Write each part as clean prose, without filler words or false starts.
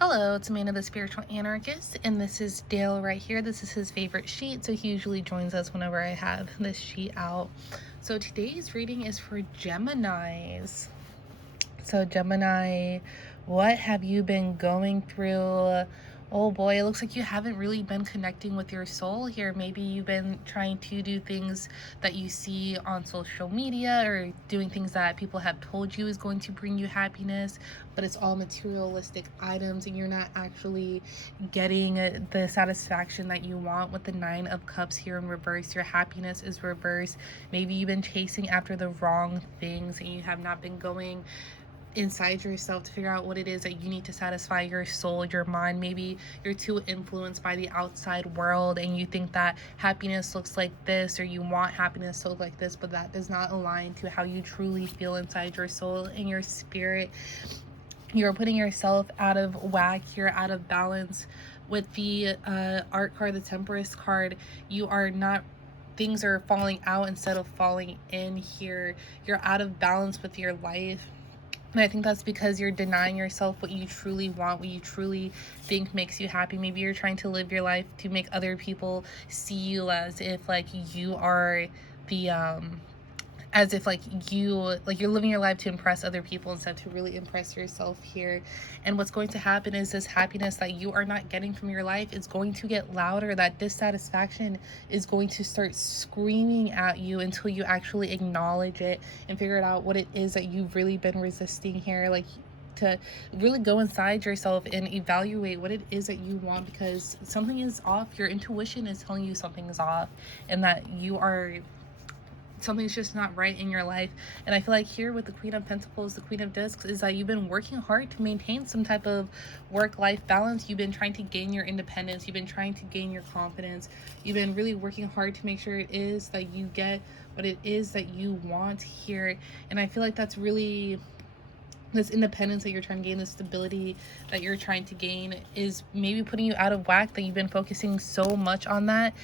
Hello, it's Amanda the Spiritual Anarchist, and this is Dale right here. This is his favorite sheet, so he usually joins us whenever I have this sheet out. So today's reading is for Geminis. So Gemini, what have you been going through? Oh boy, it looks like you haven't really been connecting with your soul here. Maybe you've been trying to do things that you see on social media or doing things that people have told you is going to bring you happiness, but it's all materialistic items and you're not actually getting the satisfaction that you want with the Nine of Cups here in reverse. Your happiness is reversed. Maybe you've been chasing after the wrong things and you have not been going inside yourself to figure out what it is that you need to satisfy your soul, your mind. Maybe you're too influenced by the outside world and you think that happiness looks like this, or you want happiness to look like this, but that does not align to how you truly feel inside your soul and your spirit. You're putting yourself out of whack, you're out of balance. With the art card, the Temperance card, you are not, things are falling out instead of falling in here. You're out of balance with your life. And I think that's because you're denying yourself what you truly want, what you truly think makes you happy. Maybe you're trying to live your life to make other people see you as if like you are the as if like you're living your life to impress other people instead to really impress yourself here. And what's going to happen is this happiness that you are not getting from your life is going to get louder. That dissatisfaction is going to start screaming at you until you actually acknowledge it and figure out what it is that you've really been resisting here. Like, to really go inside yourself and evaluate what it is that you want, because something is off. Your intuition is telling you something is off and that something's just not right in your life. And I feel like here with the Queen of Pentacles, the Queen of Discs, is that you've been working hard to maintain some type of work-life balance. You've been trying to gain your independence. You've been trying to gain your confidence. You've been really working hard to make sure it is that you get what it is that you want here. And I feel like that's really, this independence that you're trying to gain, this stability that you're trying to gain, is maybe putting you out of whack, that you've been focusing so much on that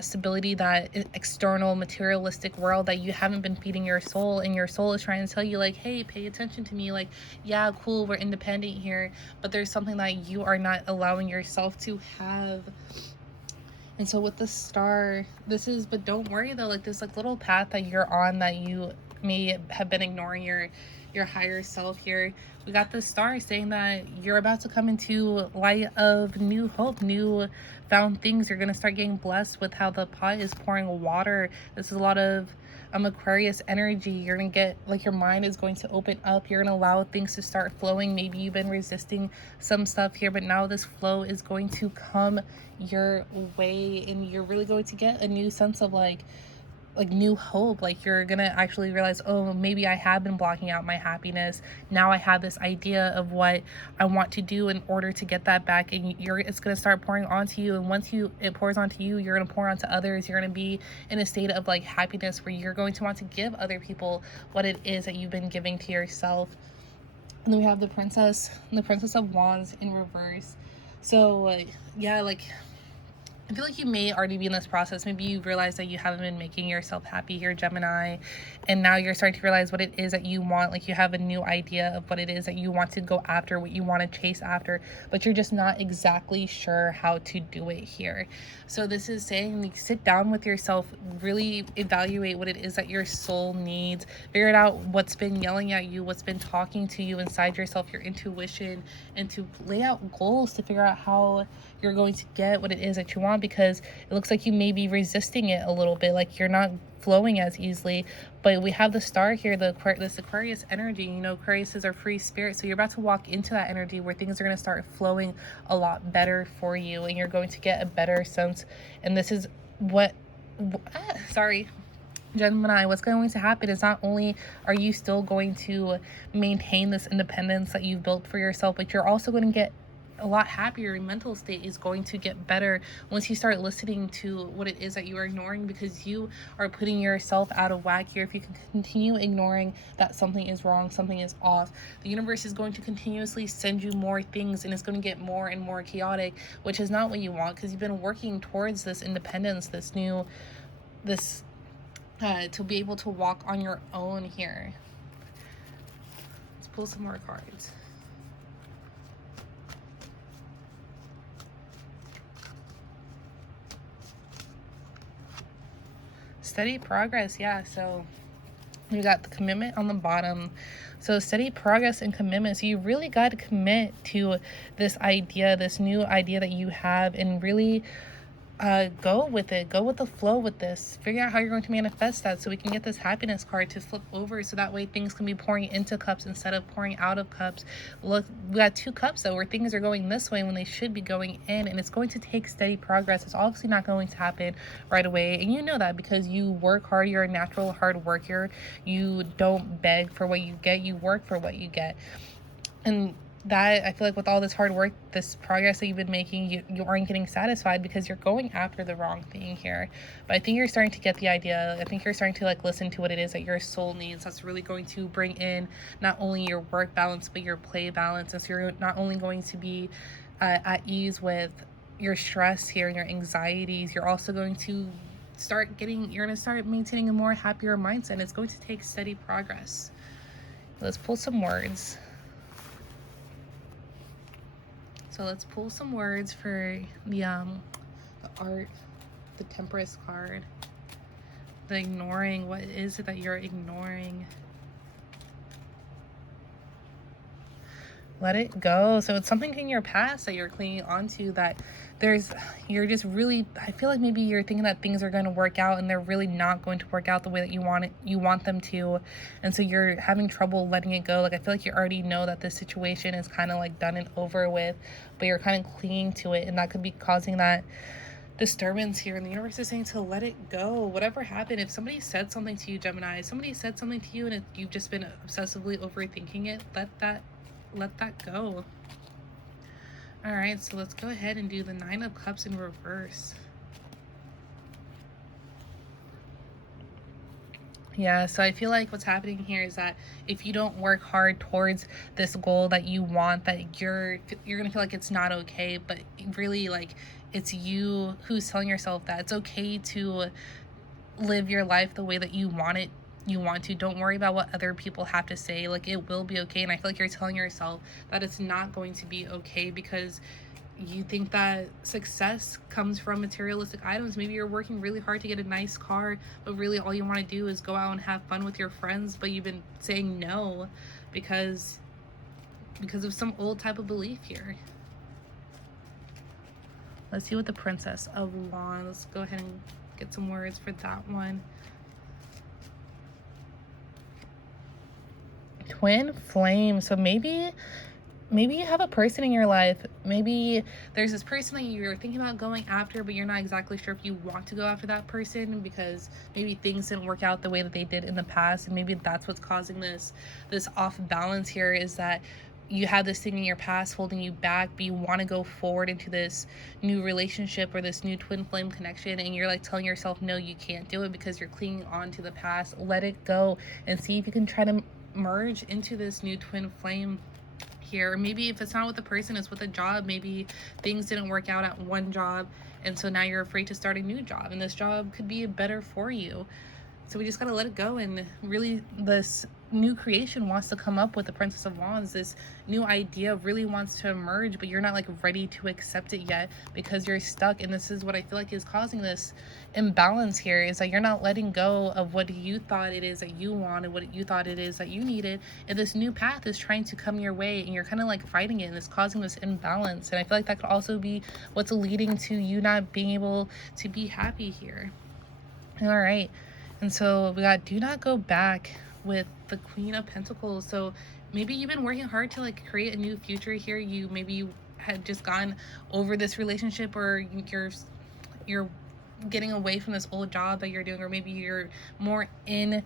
stability, that external materialistic world, that you haven't been feeding your soul. And your soul is trying to tell you like, hey, pay attention to me. Like, yeah, cool, we're independent here, but there's something that you are not allowing yourself to have. And so with the Star, this is, but don't worry though, like this like little path that you're on that you may have been ignoring your higher self here. We got the Star saying that you're about to come into light of new hope, new found things. You're going to start getting blessed with how the pot is pouring water. This is a lot of Aquarius energy. You're going to get, like, your mind is going to open up. You're going to allow things to start flowing. Maybe you've been resisting some stuff here, but now this flow is going to come your way and you're really going to get a new sense of like new hope. Like, you're gonna actually realize, oh, maybe I have been blocking out my happiness. Now I have this idea of what I want to do in order to get that back, and it's gonna start pouring onto you. And once it pours onto you, you're gonna pour onto others. You're gonna be in a state of like happiness where you're going to want to give other people what it is that you've been giving to yourself. And then we have the Princess of Wands in reverse. So yeah, like, I feel like you may already be in this process. Maybe you realize that you haven't been making yourself happy here, Gemini, and now you're starting to realize what it is that you want. Like, you have a new idea of what it is that you want to go after, what you want to chase after, but you're just not exactly sure how to do it here. So this is saying, like, sit down with yourself, really evaluate what it is that your soul needs, figure it out, what's been yelling at you, what's been talking to you inside yourself, your intuition, and to lay out goals to figure out how you're going to get what it is that you want, because it looks like you may be resisting it a little bit, like you're not flowing as easily. But we have the Star here, this Aquarius energy. You know, Aquarius is our free spirit, so you're about to walk into that energy where things are going to start flowing a lot better for you, and you're going to get a better sense. And this is sorry, Gemini, what's going to happen is not only are you still going to maintain this independence that you've built for yourself, but you're also going to get a lot happier. Your mental state is going to get better once you start listening to what it is that you are ignoring, because you are putting yourself out of whack here. If you can continue ignoring that something is wrong, something is off, the universe is going to continuously send you more things, and it's going to get more and more chaotic, which is not what you want, because you've been working towards this independence, to be able to walk on your own here. Let's pull some more cards. steady progress. Yeah, so you got the commitment on the bottom. So steady progress and commitment. So you really got to commit to this idea, this new idea that you have, and really go with it, go with the flow with this, figure out how you're going to manifest that, so we can get this happiness card to flip over, so that way things can be pouring into cups instead of pouring out of cups. Look, we got 2 cups though, where things are going this way when they should be going in, and it's going to take steady progress. It's obviously not going to happen right away, and you know that because you work hard. You're a natural hard worker. You don't beg for what you get, you work for what you get. And that, I feel like with all this hard work, this progress that you've been making, you aren't getting satisfied because you're going after the wrong thing here. But I think you're starting to get the idea. I think you're starting to like listen to what it is that your soul needs. That's really going to bring in not only your work balance, but your play balance. And so you're not only going to be at ease with your stress here and your anxieties, you're also going to you're going to start maintaining a more happier mindset. It's going to take steady progress. Let's pull some words. So let's pull some words for the art, the Temperance card. The ignoring. What is it that you're ignoring? Let it go. So it's something in your past that you're clinging onto, that you're just really, I feel like maybe you're thinking that things are going to work out and they're really not going to work out the way that you want them to. And so you're having trouble letting it go. Like, I feel like you already know that this situation is kind of like done and over with, but you're kind of clinging to it, and that could be causing that disturbance here. And the universe is saying to let it go. Whatever happened, if somebody said something to you, Gemini, somebody said something to you and you've just been obsessively overthinking it, let that go. All right, so let's go ahead and do the 9 of Cups in reverse. Yeah, so I feel like what's happening here is that if you don't work hard towards this goal that you want, that you're gonna feel like it's not okay. But really, like, it's you who's telling yourself that it's okay to live your life the way that you want to. Don't worry about what other people have to say. Like, it will be okay. And I feel like you're telling yourself that it's not going to be okay because you think that success comes from materialistic items. Maybe you're working really hard to get a nice car, but really all you want to do is go out and have fun with your friends, but you've been saying no because of some old type of belief here. Let's see what the Princess of Wands. Let's go ahead and get some words for that one. Twin flame. So maybe you have a person in your life. Maybe there's this person that you're thinking about going after, but you're not exactly sure if you want to go after that person because maybe things didn't work out the way that they did in the past. And maybe that's what's causing this off balance here, is that you have this thing in your past holding you back, but you want to go forward into this new relationship or this new twin flame connection, and you're like telling yourself, no, you can't do it because you're clinging on to the past. Let it go and see if you can try to merge into this new twin flame here. Or maybe if it's not with the person, it's with a job. Maybe things didn't work out at one job, and so now you're afraid to start a new job, and this job could be better for you. So we just gotta let it go, and really this new creation wants to come up with the Princess of Wands. This new idea really wants to emerge, but you're not like ready to accept it yet because you're stuck. And this is what I feel like is causing this imbalance here, is that you're not letting go of what you thought it is that you wanted, what you thought it is that you needed, and this new path is trying to come your way, and you're kind of like fighting it, and it's causing this imbalance. And I feel like that could also be what's leading to you not being able to be happy here. All right, and so we got do not go back with the Queen of Pentacles. So maybe you've been working hard to like create a new future here. Maybe you had just gone over this relationship, or you're getting away from this old job that you're doing, or maybe you're more in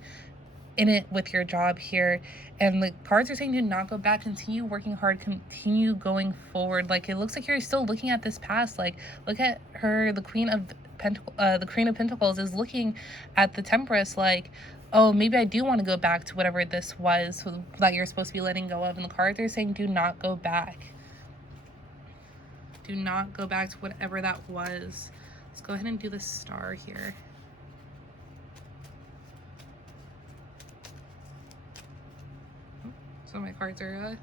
it with your job here, and the cards are saying do not go back. Continue working hard, continue going forward. Like, it looks like you're still looking at this past. Like, look at her, the Queen of Pentacles is looking at the Temperance like, oh, maybe I do want to go back to whatever this was that you're supposed to be letting go of. And the cards are saying do not go back. Do not go back to whatever that was. Let's go ahead and do the star here. So my cards are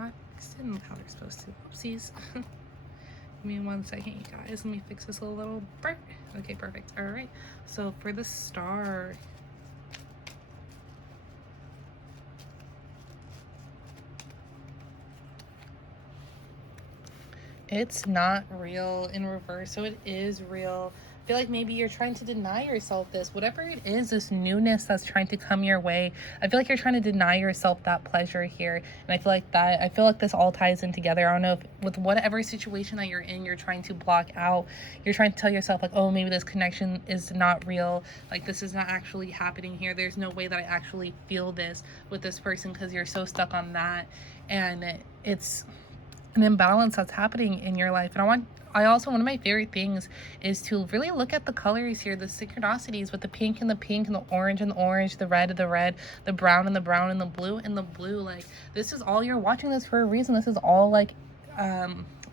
not mixed in how they're supposed to. Oopsies. Give me 1 second, you guys. Let me fix this a little bit. Okay, perfect. All right. So for the star, it's not real in reverse, so it is real. I feel like maybe you're trying to deny yourself this, whatever it is, this newness that's trying to come your way. I feel like you're trying to deny yourself that pleasure here. And I feel like this all ties in together. I don't know if with whatever situation that you're in, you're trying to block out. You're trying to tell yourself like, oh, maybe this connection is not real. Like this is not actually happening here. There's no way that I actually feel this with this person, because you're so stuck on that. And it's an imbalance that's happening in your life. And one of my favorite things is to really look at the colors here, the synchronicities with the pink and the pink and the orange and the orange, the red and the red, the brown and the brown and the blue and the blue. Like this is all, you're watching this for a reason. This is all like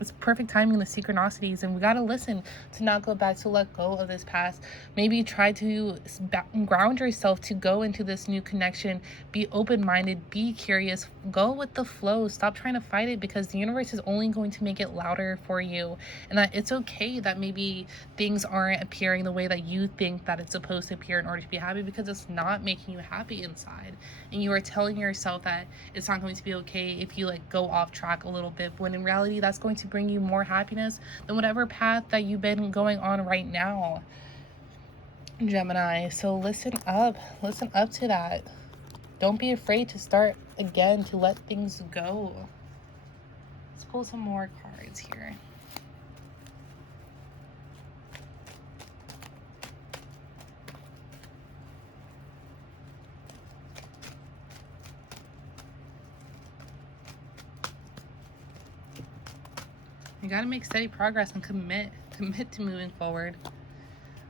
it's perfect timing, the synchronicities, and we got to listen to not go back, to let go of this past. Maybe try to ground yourself to go into this new connection. Be open-minded, be curious, go with the flow. Stop trying to fight it, because the universe is only going to make it louder for you. And that it's okay that maybe things aren't appearing the way that you think that it's supposed to appear in order to be happy, because it's not making you happy inside. And you are telling yourself that it's not going to be okay if you like go off track a little bit, when in reality that's going to bring you more happiness than whatever path that you've been going on right now, Gemini. So listen up to that. Don't be afraid to start again, to let things go. Let's pull some more cards here. You got to make steady progress and commit to moving forward.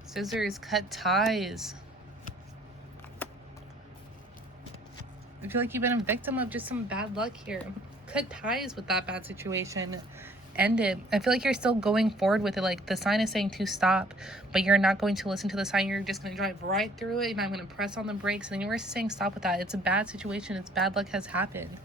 Scissors, cut ties. I feel like you've been a victim of just some bad luck here. Cut ties with that bad situation. End it. I feel like you're still going forward with it. Like the sign is saying to stop, but you're not going to listen to the sign. You're just going to drive right through it, and I'm going to press on the brakes. And the universe is saying stop with that. It's a bad situation. It's bad luck has happened.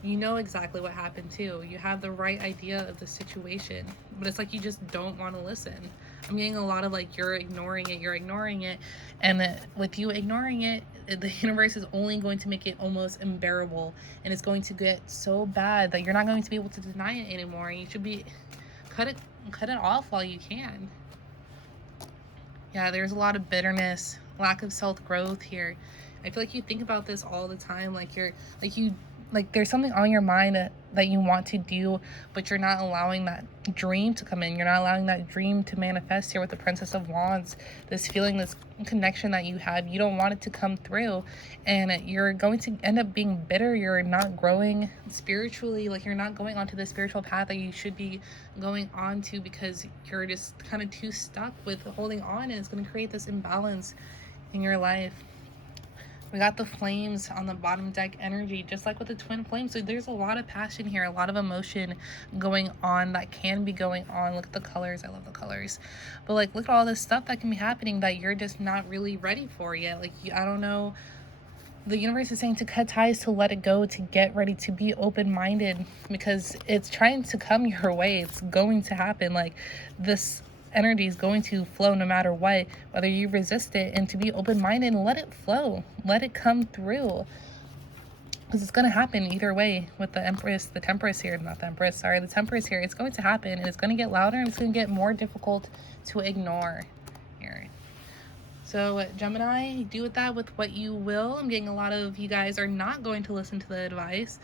You know exactly what happened too. You have the right idea of the situation, but it's like you just don't want to listen. I'm getting a lot of like you're ignoring it, and with you ignoring it, the universe is only going to make it almost unbearable, and it's going to get so bad that you're not going to be able to deny it anymore. You should be cut it off while you can. Yeah, there's a lot of bitterness, lack of self-growth here. I feel like you think about this all the time, like there's something on your mind that you want to do, but you're not allowing that dream to come in. You're not allowing that dream to manifest here with the Princess of Wands. This feeling, this connection that you have, you don't want it to come through, and you're going to end up being bitter. You're not growing spiritually. Like you're not going onto the spiritual path that you should be going on to, because you're just kind of too stuck with holding on, and it's going to create this imbalance in your life. We got the flames on the bottom deck energy, just like with the twin flames. So there's a lot of passion here, a lot of emotion going on that can be going on. Look at the colors. I love the colors. But like, look at all this stuff that can be happening that you're just not really ready for yet. Like, I don't know. The universe is saying to cut ties, to let it go, to get ready, to be open-minded, because it's trying to come your way. It's going to happen. Like this energy is going to flow no matter what, whether you resist it, and to be open-minded and let it flow, let it come through, because it's going to happen either way. With the Temperance here, it's going to happen, and it's going to get louder, and it's going to get more difficult to ignore here. So Gemini, do with that with what you will. I'm getting a lot of you guys are not going to listen to the advice.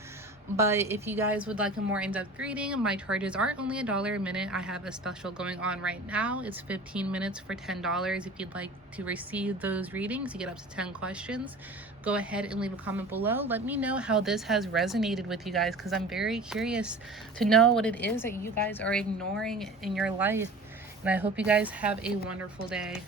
But if you guys would like a more in-depth reading, my charges are only $1 a minute. I have a special going on right now. It's 15 minutes for $10. If you'd like to receive those readings, you get up to 10 questions. Go ahead and leave a comment below. Let me know how this has resonated with you guys, because I'm very curious to know what it is that you guys are ignoring in your life. And I hope you guys have a wonderful day.